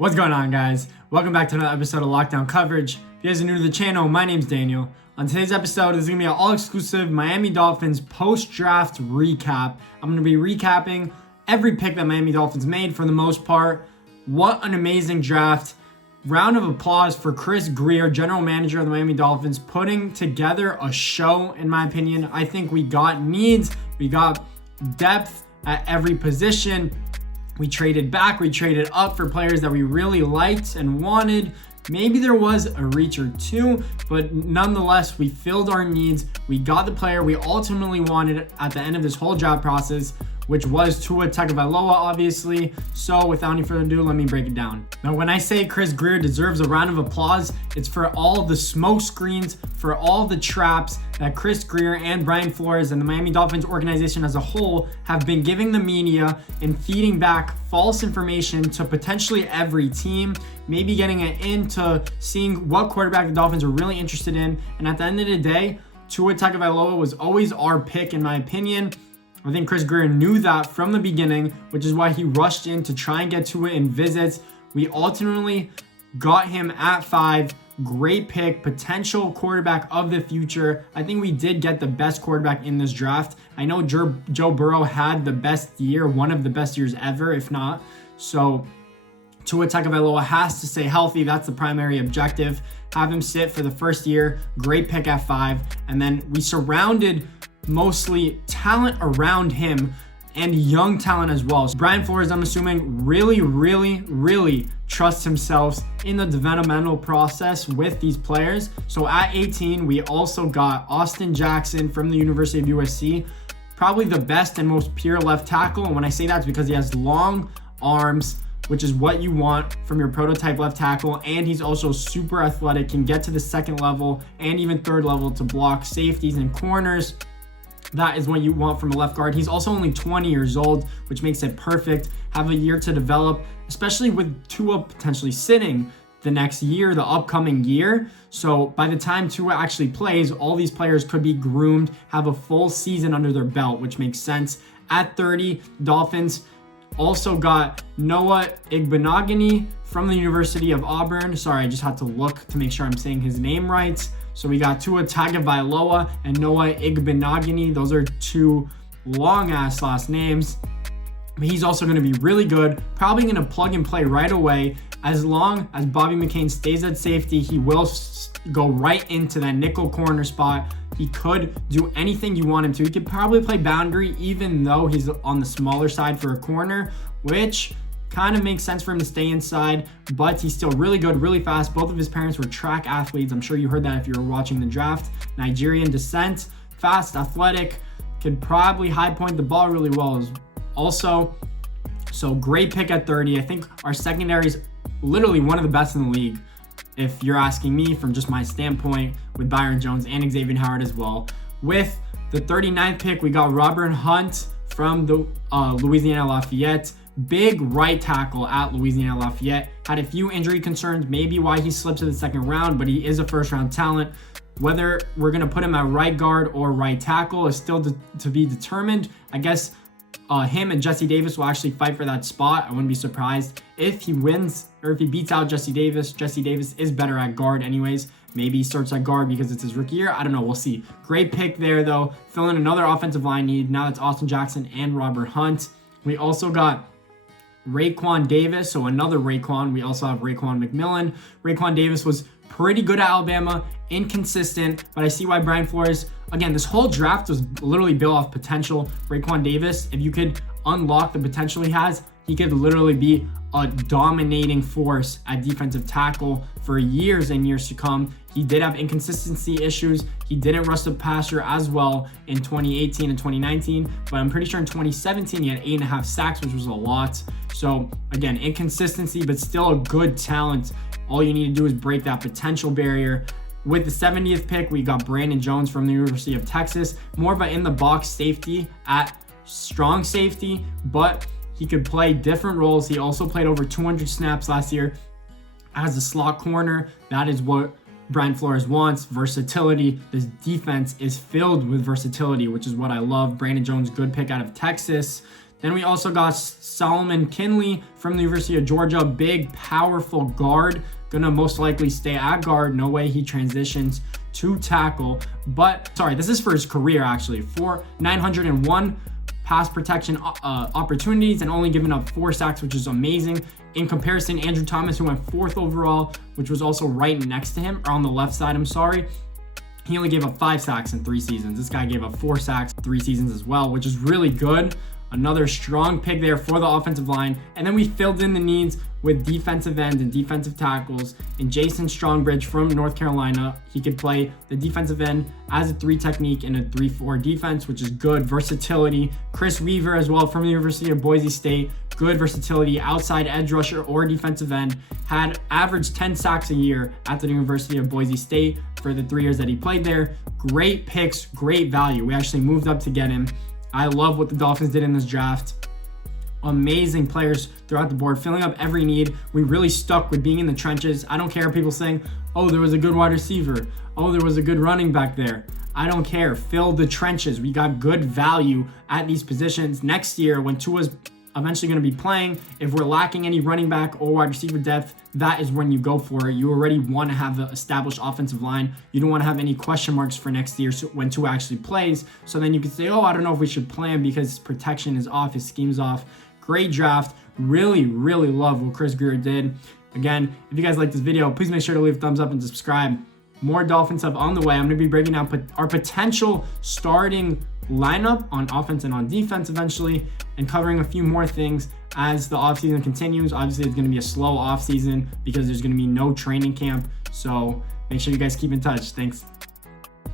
What's going on, guys? Welcome back to another episode of Lockdown Coverage. If you guys are new to the channel, my name's Daniel. On today's episode, this is going to be an all-exclusive Miami Dolphins post-draft recap. I'm going to be recapping every pick that Miami Dolphins made for the most part. What an amazing draft. Round of applause for Chris Grier, general manager of the Miami Dolphins, putting together a show, in my opinion. I think we got needs, we got depth at every position. We traded back, we traded up for players that we really liked and wanted. Maybe there was a reach or two, but nonetheless, we filled our needs. We got the player we ultimately wanted at the end of this whole draft process, which was Tua Tagovailoa, obviously. So without any further ado, let me break it down. Now, when I say Chris Grier deserves a round of applause, it's for all the smoke screens, for all the traps that Chris Grier and Brian Flores and the Miami Dolphins organization as a whole have been giving the media and feeding back false information to potentially every team, maybe getting it into seeing what quarterback the Dolphins are really interested in. And at the end of the day, Tua Tagovailoa was always our pick, in my opinion. I think Chris Grier knew that from the beginning, which is why he rushed in to try and get to it in visits. We ultimately got him at 5. Great pick, potential quarterback of the future. I think we did get the best quarterback in this draft. I know Joe Burrow had the best year, one of the best years ever, if not. So Tua Tagovailoa has to stay healthy. That's the primary objective. Have him sit for the first year. Great pick at 5. And then we surrounded mostly talent around him and young talent as well. So Brian Flores, I'm assuming, really trusts himself in the developmental process with these players. So at 18, we also got Austin Jackson from the University of USC, probably the best and most pure left tackle. And when I say that, it's because he has long arms, which is what you want from your prototype left tackle. And he's also super athletic, can get to the second level and even third level to block safeties and corners. That is what you want from a left guard. He's also only 20 years old, which makes it perfect. Have a year to develop, especially with Tua potentially sitting the next year, the upcoming year. So by the time Tua actually plays, all these players could be groomed, have a full season under their belt, which makes sense. At 30, Dolphins also got Noah Igbinoghene from the University of Auburn. Sorry, I just had to look to make sure I'm saying his name right. So we got Tua Tagovailoa and Noah Igbinoghene. Those are two long-ass last names. But he's also going to be really good. Probably going to plug and play right away. As long as Bobby McCain stays at safety, he will go right into that nickel corner spot. He could do anything you want him to. He could probably play boundary, even though he's on the smaller side for a corner, which kind of makes sense for him to stay inside, but he's still really good, really fast. Both of his parents were track athletes. I'm sure you heard that if you were watching the draft. Nigerian descent, fast, athletic, could probably high point the ball really well also. So great pick at 30. I think our secondary is literally one of the best in the league, if you're asking me from just my standpoint, with Byron Jones and Xavier Howard as well. With the 39th pick, we got Robert Hunt from the Louisiana Lafayette. Big right tackle at Louisiana Lafayette. Had a few injury concerns, maybe why he slipped to the second round, but he is a first round talent. Whether we're going to put him at right guard or right tackle is still to be determined. I guess him and Jesse Davis will actually fight for that spot. I wouldn't be surprised if he wins or if he beats out Jesse Davis. Jesse Davis is better at guard anyways. Maybe he starts at guard because it's his rookie year. I don't know. We'll see. Great pick there, though. Fill in another offensive line need. Now it's Austin Jackson and Robert Hunt. We also got Raekwon Davis, so another Raekwon. We also have Raekwon McMillan. Raekwon Davis was pretty good at Alabama, inconsistent, but I see why Brian Flores, again, this whole draft was literally built off potential. Raekwon Davis, if you could unlock the potential he has, he could literally be a dominating force at defensive tackle for years and years to come. He did have inconsistency issues. He didn't rush the passer as well in 2018 and 2019, but I'm pretty sure in 2017 he had 8.5 sacks, which was a lot. So again, inconsistency, but still a good talent. All you need to do is break that potential barrier. With the 70th pick, we got Brandon Jones from the University of Texas. More of an in-the-box safety at strong safety, but he could play different roles. He also played over 200 snaps last year as a slot corner. That is what Brian Flores wants, versatility. This defense is filled with versatility, which is what I love. Brandon Jones, good pick out of Texas. Then we also got Solomon Kinley from the University of Georgia, big, powerful guard. Gonna most likely stay at guard. No way he transitions to tackle. But, sorry, this is for his career actually. 901 pass protection opportunities and only giving up 4 sacks, which is amazing. In comparison, Andrew Thomas, who went 4th overall, which was also right next to him, or on the left side, I'm sorry. He only gave up 5 sacks in 3 seasons. This guy gave up 4 sacks in 3 seasons as well, which is really good. Another strong pick there for the offensive line. And then we filled in the needs with defensive ends and defensive tackles. And Jason Strongbridge from North Carolina, he could play the defensive end as a 3 technique in a 3-4 defense, which is good versatility. Chris Weaver as well from the University of Boise State, good versatility, outside edge rusher or defensive end. Had averaged 10 sacks a year at the University of Boise State for the 3 years that he played there. Great picks, great value. We actually moved up to get him. I love what the Dolphins did in this draft. Amazing players throughout the board, filling up every need. We really stuck with being in the trenches. I don't care if people saying, oh, there was a good wide receiver. Oh, there was a good running back there. I don't care. Fill the trenches. We got good value at these positions. Next year, when Tua's eventually going to be playing, if we're lacking any running back or wide receiver depth, that is when you go for it. You already want to have an established offensive line. You don't want to have any question marks for next year when Tua actually plays. So then you can say, oh, I don't know if we should play him because his protection is off, his scheme's off. Great draft. Really, really love what Chris Grier did. Again, if you guys like this video, please make sure to leave a thumbs up and subscribe. More Dolphin stuff on the way. I'm going to be breaking down our potential starting lineup on offense and on defense eventually, and covering a few more things as the offseason continues. Obviously, it's going to be a slow offseason because there's going to be no training camp. So make sure you guys keep in touch. Thanks.